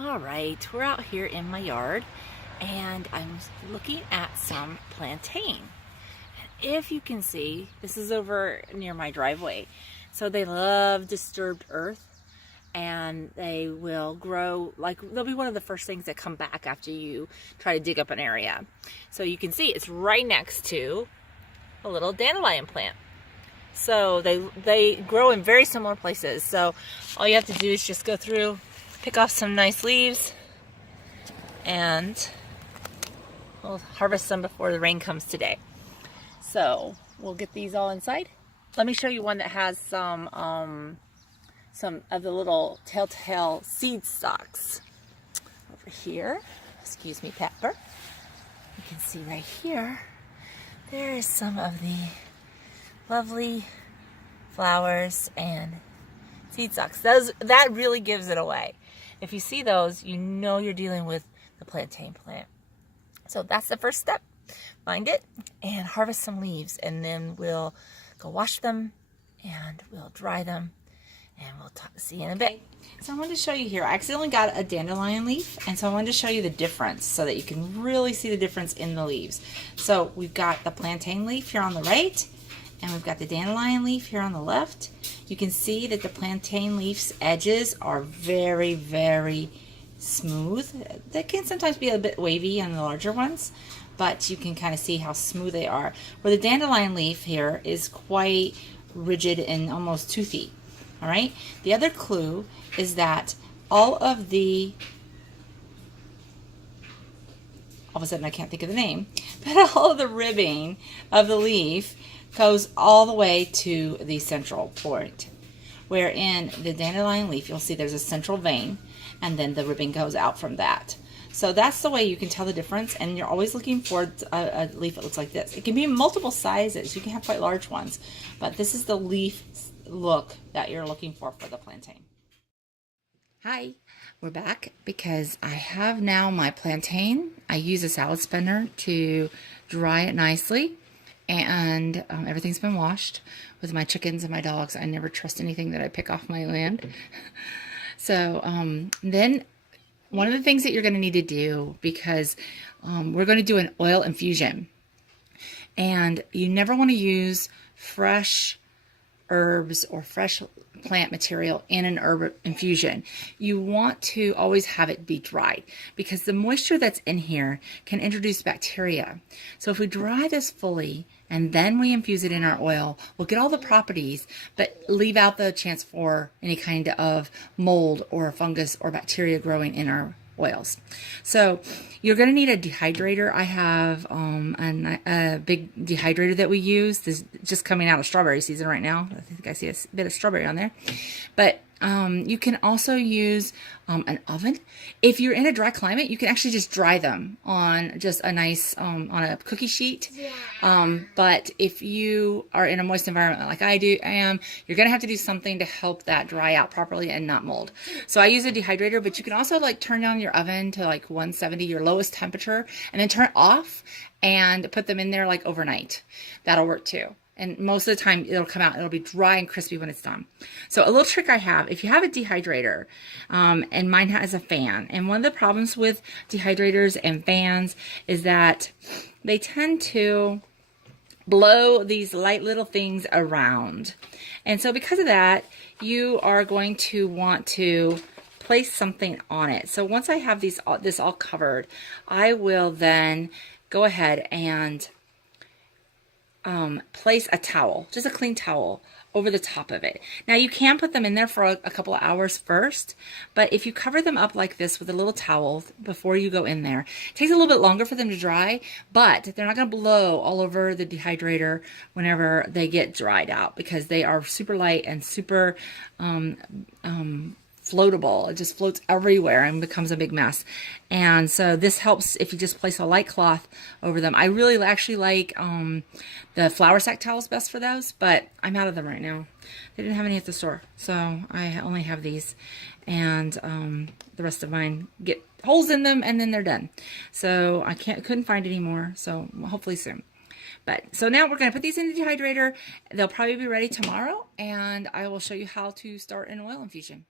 All right, we're out here in my yard and I'm looking at some plantain. If you can see, this is over near my driveway. So they love disturbed earth and they will grow, like they'll be one of the first things that come back after you try to dig up an area. So you can see it's right next to a little dandelion plant. So they grow in very similar places. So all you have to do is just go through, pick off some nice leaves, and we'll harvest some before the rain comes today. So we'll get these all inside. Let me show you one that has some of the little telltale seed stalks over here. Excuse me, Pepper. You can see right here, there is some of the lovely flowers and seed stalks. That really gives it away. If you see those, you know you're dealing with the plantain plant. So that's the first step. Find it and harvest some leaves, and then we'll go wash them and we'll dry them, and we'll see you in a bit. So I wanted to show you here, I accidentally got a dandelion leaf, and so I wanted to show you the difference so that you can really see the difference in the leaves. So we've got the plantain leaf here on the right, and we've got the dandelion leaf here on the left. You can see that the plantain leaf's edges are very, very smooth. They can sometimes be a bit wavy on the larger ones, but you can kind of see how smooth they are. Where the dandelion leaf here is quite rigid and almost toothy. All right. The other clue is that all of a sudden I can't think of the name, but all of the ribbing of the leaf goes all the way to the central point. Where in the dandelion leaf, you'll see there's a central vein, and then the ribbing goes out from that. So that's the way you can tell the difference, and you're always looking for a leaf that looks like this. It can be multiple sizes. You can have quite large ones, but this is the leaf look that you're looking for the plantain. Hi, we're back because I have now my plantain. I use a salad spinner to dry it nicely, and everything's been washed with my chickens and my dogs. I never trust anything that I pick off my land. So then one of the things that you're going to need to do, because we're going to do an oil infusion, and you never want to use fresh herbs or fresh plant material in an herb infusion. You want to always have it be dried, because the moisture that's in here can introduce bacteria. So if we dry this fully and then we infuse it in our oil, we'll get all the properties, but leave out the chance for any kind of mold or fungus or bacteria growing in our oils. So you're going to need a dehydrator. I have a big dehydrator that we use. This is just coming out of strawberry season right now. I think I see a bit of strawberry on there. But you can also use an oven. If you're in a dry climate, you can actually just dry them on just a nice, on a cookie sheet. Yeah. But if you are in a moist environment like I am, you're going to have to do something to help that dry out properly and not mold. So I use a dehydrator, but you can also like turn down your oven to like 170, your lowest temperature, and then turn it off and put them in there like overnight. That'll work too. And most of the time it'll come out, it'll be dry and crispy when it's done. So a little trick I have, if you have a dehydrator, and mine has a fan, and one of the problems with dehydrators and fans is that they tend to blow these light little things around. And so because of that, you are going to want to place something on it. So once I have this all covered, I will then go ahead and place a towel, just a clean towel, over the top of it. Now you can put them in there for a couple of hours first, but if you cover them up like this with a little towel before you go in there, it takes a little bit longer for them to dry, but they're not going to blow all over the dehydrator whenever they get dried out, because they are super light and super floatable. It just floats everywhere and becomes a big mess. And so this helps if you just place a light cloth over them. I really actually like the flour sack towels best for those, but I'm out of them right now. They didn't have any at the store, so I only have these, and the rest of mine get holes in them and then they're done. So I couldn't find any more, so hopefully soon. But so now we're going to put these in the dehydrator. They'll probably be ready tomorrow, and I will show you how to start an oil infusion.